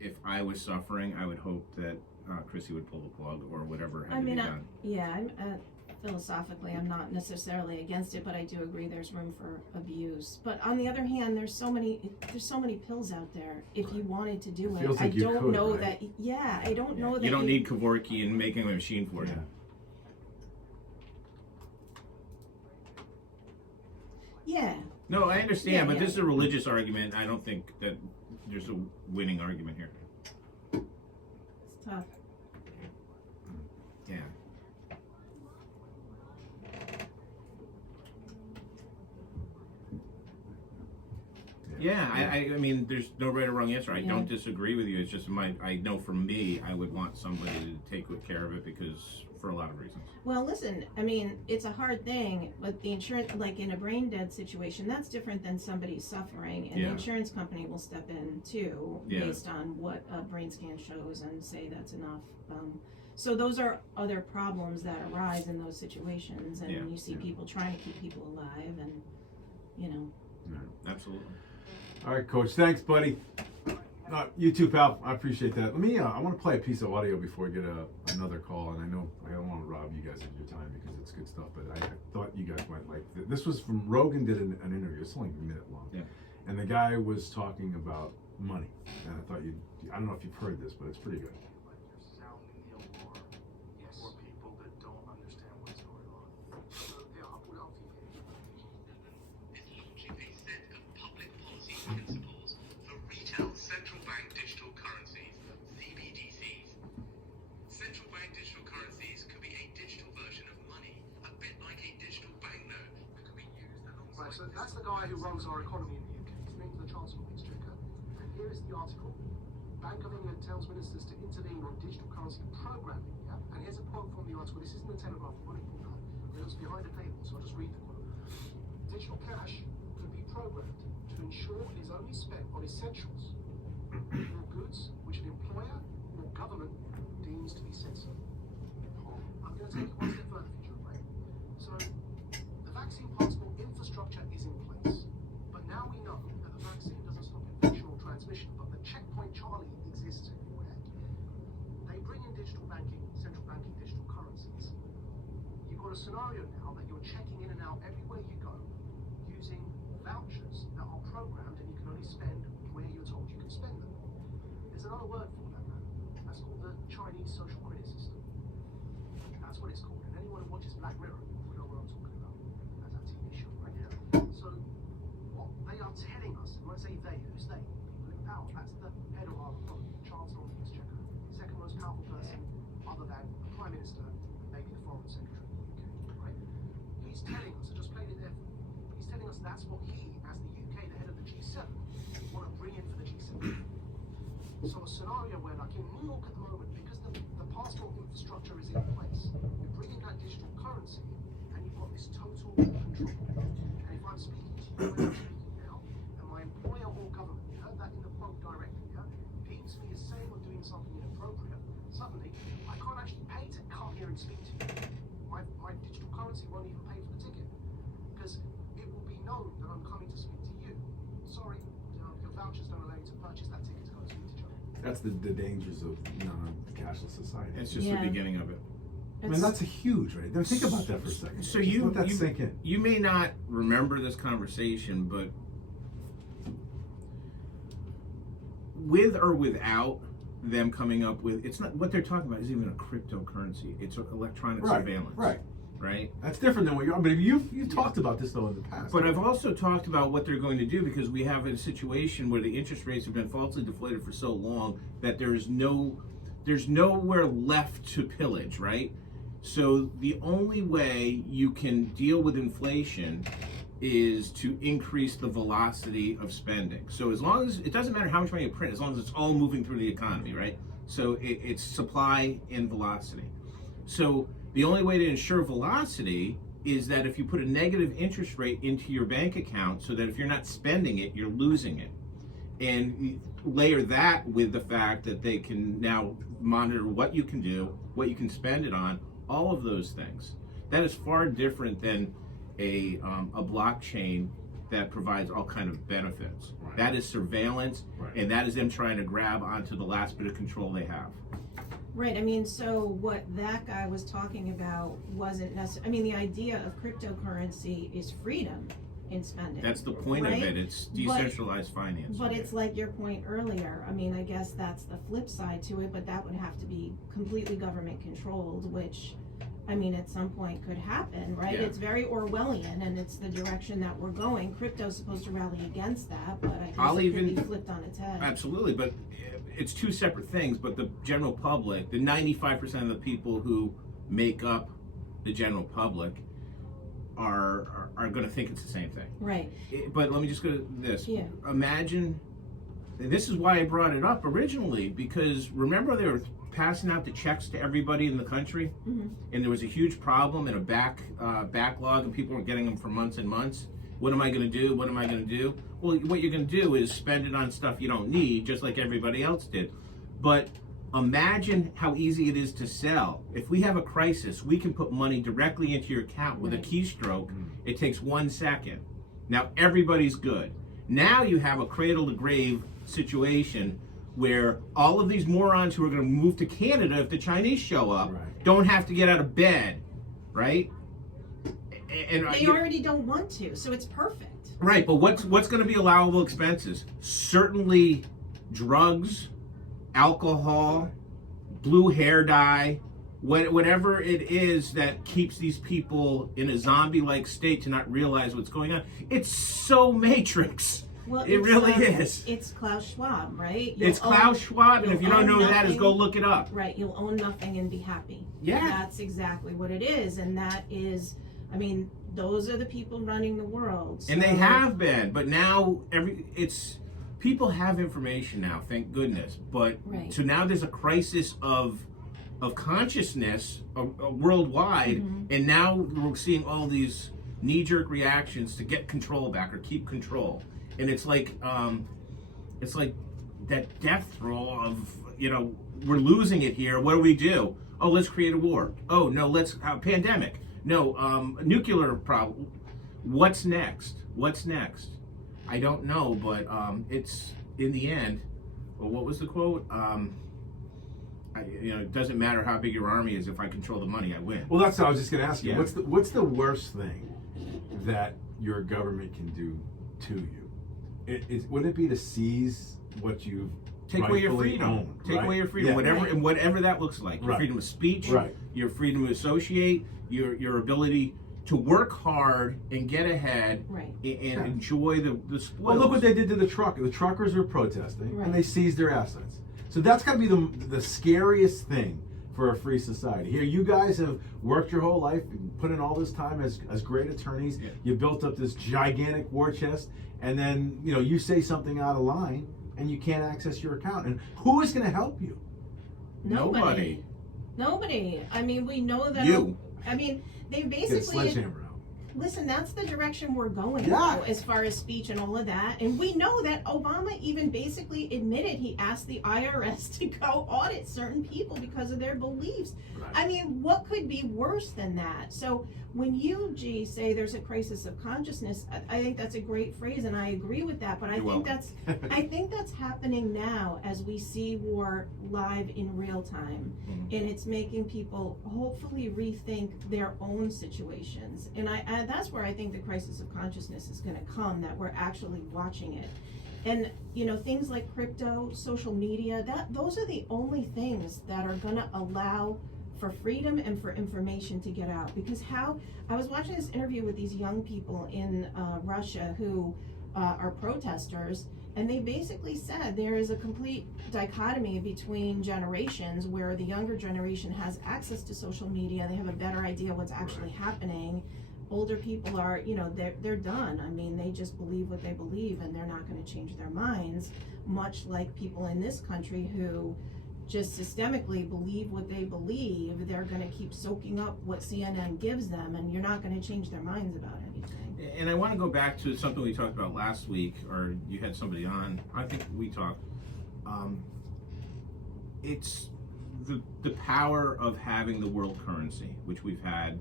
if I was suffering, I would hope that Chrissy would pull the plug or whatever had I to be mean, done. philosophically, I'm not necessarily against it, but I do agree there's room for abuse. But on the other hand, there's so many pills out there. If you wanted to do it, Feels I like you don't could, know right? that. Yeah, I don't know that You don't need Kevorkian making a machine for you. Yeah. No, I understand, Yeah, but yeah. this is a religious argument. I don't think that there's a winning argument here. It's tough. Yeah. Yeah, I mean, there's no right or wrong answer. I don't disagree with you. It's just I know for me, I would want somebody to take good care of it because for a lot of reasons. Well, listen, I mean, it's a hard thing, but the insurance, like in a brain dead situation, that's different than somebody suffering, and the insurance company will step in too, based on what a brain scan shows and say that's enough. So those are other problems that arise in those situations, and you see people trying to keep people alive, and you know. Yeah, absolutely. All right, Coach. Thanks, buddy. You too, pal. I appreciate that. Let me. I want to play a piece of audio before we get another call, and I know I don't want to rob you guys of your time because it's good stuff. But I thought you guys might like this. Was from Rogan did an interview. It's only a minute long. Yeah. And the guy was talking about money, and I thought I don't know if you've heard this, but it's pretty good. Principles for retail central bank digital currencies, CBDCs. Central bank digital currencies could be a digital version of money, a bit like a digital banknote that could be used alongside. Right, so that's the guy who runs our economy in the UK. His name's the Chancellor of the Exchequer. And here is the article. Bank of England tells ministers to intervene on digital currency programming. Yeah? And here's a quote from the article. This isn't the Telegraph, the one in full time. It was behind the table, so I'll just read the quote. Digital cash could be programmed to ensure it is only spent on essentials or goods which an employer or government deems to be sensible. I'm going to take it one step further, future right? So, the vaccine passport infrastructure is in place, but now we know that the vaccine doesn't stop infection or transmission, but the checkpoint Charlie exists everywhere. They bring in digital banking, central banking digital currencies. You've got a scenario now that you're checking in and out everywhere you go, using vouchers that are programmed and you can only spend where you're told you can spend them. There's another word for that, man. That's called the Chinese social credit system. That's what it's called. And anyone who watches Black Mirror will know what I'm talking about. That's that TV show, right? So what they are telling us, and when I say they, who's they? People in power. That's the head of our economy, Chancellor of the Exchequer, second most powerful person other than the Prime Minister, maybe the Foreign Secretary of the UK, right? He's telling us, I just played it there for you. He's telling us that's what he, as the UK, the head of the G7, want to bring in for the G7. So a scenario where, like in New York at the moment, because the passport infrastructure is in place, you bring in that digital currency, and you've got this total control. And if I'm speaking to you, when I'm speaking now, and my employer or government, you heard that in the quote directly, deems me as saying or doing something inappropriate, suddenly I can't actually pay to come here and speak to you. My digital currency won't even pay for the ticket, because it will be known that I'm coming to speak to you. Sorry, your vouchers don't allow you to purchase that ticket to go and speak to Joe. That's the dangers of non-cashless society. It's just the beginning of it. I mean, that's a huge, right? Now think about that for a second. So let that sink in. You may not remember this conversation, but with or without them coming up with, it's not what they're talking about. Is even a cryptocurrency. It's electronic surveillance. Right. That's different than what you're. But you've talked about this though in the past. But I've also talked about what they're going to do because we have a situation where the interest rates have been falsely deflated for so long that there's nowhere left to pillage. Right. So the only way you can deal with inflation is to increase the velocity of spending. So as long as, it doesn't matter how much money you print, as long as it's all moving through the economy, right? So it's supply and velocity. So the only way to ensure velocity is that if you put a negative interest rate into your bank account so that if you're not spending it, you're losing it. And layer that with the fact that they can now monitor what you can do, what you can spend it on, all of those things. That is far different than a blockchain that provides all kind of benefits. Right. That is surveillance, Right. and that is them trying to grab onto the last bit of control they have. Right, I mean, so what that guy was talking about wasn't necessarily, I mean, the idea of cryptocurrency is freedom in spending. That's the point right? of it. It's decentralized finance. But it's like your point earlier. I mean, I guess that's the flip side to it, but that would have to be completely government controlled, which, I mean, at some point could happen, right? Yeah. It's very Orwellian, and it's the direction that we're going. Crypto's supposed to rally against that, but I guess I'll it could even- be flipped on its head. Absolutely, but it's two separate things. But the general public, the 95% of the people who make up the general public are going to think it's the same thing. Right. But let me just go to this. Yeah. Imagine, and this is why I brought it up originally, because remember they were passing out the checks to everybody in the country, Mhm. and there was a huge problem and a backlog, and people were getting them for months and months. What am I going to do? What am I going to do? Well, what you're going to do is spend it on stuff you don't need, just like everybody else did. But imagine how easy it is to sell. If we have a crisis, we can put money directly into your account with Right. a keystroke. It takes 1 second. Now everybody's good. Now you have a cradle to grave situation where all of these morons who are going to move to Canada if the Chinese show up Right. don't have to get out of bed, right? And They already don't want to, so it's perfect. right, but what's going to be allowable expenses? Certainly drugs, alcohol, blue hair dye, whatever it is that keeps these people in a zombie-like state to not realize what's going on. It's so Matrix. Well, It really is. It's Klaus Schwab, right? It's Klaus Schwab, and if you don't know own who that is, nothing. go look it up. Right, you'll own nothing and be happy. Yeah. That's exactly what it is, and that is, I mean, those are the people running the world. And they so- have been, but now people have information now, thank goodness. But Right. so now there's a crisis of consciousness worldwide, Mhm. and now we're seeing all these knee-jerk reactions to get control back or keep control. And it's like that death throw of, we're losing it here. What do we do? Oh, let's create a war. Oh no, let's pandemic. No, nuclear problem. What's next? What's next? I don't know, but it's in the end. Well, what was the quote? It doesn't matter how big your army is. If I control the money, I win. Well, that's what I was just going to ask you. Yeah. What's the worst thing that your government can do to you? Would it be to seize what you've Take away your rightfully freedom. owned, Take right? away your freedom, Yeah. whatever Right. and whatever that looks like. Your Right. freedom of speech, Right. your freedom to associate, your ability to work hard and get ahead, Right. and Yeah. enjoy the spoils. Well, look what they did to the trucker. The truckers were protesting, Right. and they seized their assets. So that's got to be the scariest thing for a free society. Here, you guys have worked your whole life, and put in all this time as great attorneys. Yeah. You built up this gigantic war chest, and then you say something out of line, and you can't access your account. And who is going to help you? Nobody. Nobody. I mean, we know that. You. I mean, they Get a basically. sledgehammer out. Listen, that's the direction we're going Yeah. now, as far as speech and all of that. And we know that Obama even basically admitted he asked the IRS to go audit certain people because of their beliefs. Right. I mean, what could be worse than that? So when you, G, say there's a crisis of consciousness, I think that's a great phrase, and I agree with that. But I You're think welcome. I think that's happening now as we see war live in real time, Mhm. and it's making people hopefully rethink their own situations. And that's where I think the crisis of consciousness is going to come, that we're actually watching it. And things like crypto, social media, those are the only things that are going to allow for freedom and for information to get out. Because I was watching this interview with these young people in Russia who are protesters, and they basically said there is a complete dichotomy between generations, where the younger generation has access to social media, they have a better idea what's actually happening. Older people are, they're done. I mean, they just believe what they believe, and they're not going to change their minds, much like people in this country who just systemically believe what they believe. They're going to keep soaking up what CNN gives them, and you're not going to change their minds about anything. And I want to go back to something we talked about last week, or you had somebody on. I think we talked. It's the power of having the world currency, which we've had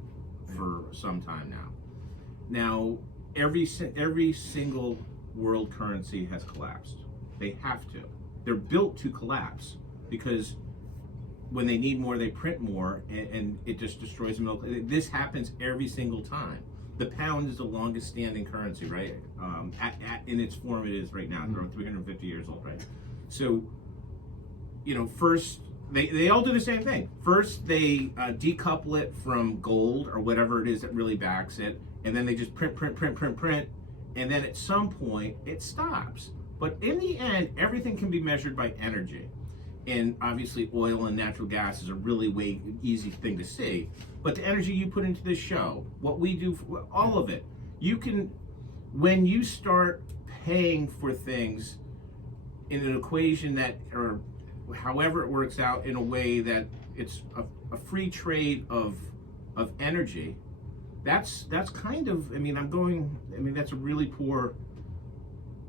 for some time now. Now, every single world currency has collapsed. They have to. They're built to collapse because when they need more, they print more, and it just destroys them. This happens every single time. The pound is the longest standing currency, right? In its form it is right now. It's around 350 years old, right? So, first, they all do the same thing. First, they decouple it from gold or whatever it is that really backs it, and then they just print, and then at some point, it stops. But in the end, everything can be measured by energy. And obviously oil and natural gas is a really easy thing to see. But the energy you put into this show, what we do, all of it, when you start paying for things in an equation that, or however it works out in a way that it's a free trade of energy, that's kind of, that's a really poor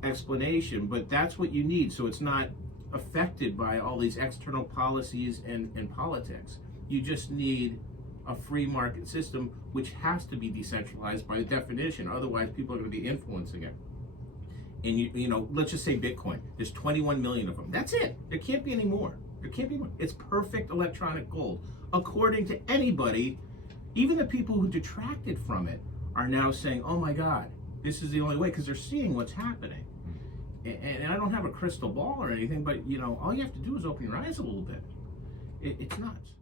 explanation, but that's what you need. So it's not affected by all these external policies and politics. You just need a free market system, which has to be decentralized by definition. Otherwise, people are going to be influencing it. And let's just say Bitcoin. There's 21 million of them. That's it. There can't be any more. There can't be more. It's perfect electronic gold, according to anybody. Even the people who detracted from it are now saying, "Oh my God, this is the only way," because they're seeing what's happening. And I don't have a crystal ball or anything, but all you have to do is open your eyes a little bit. It's nuts.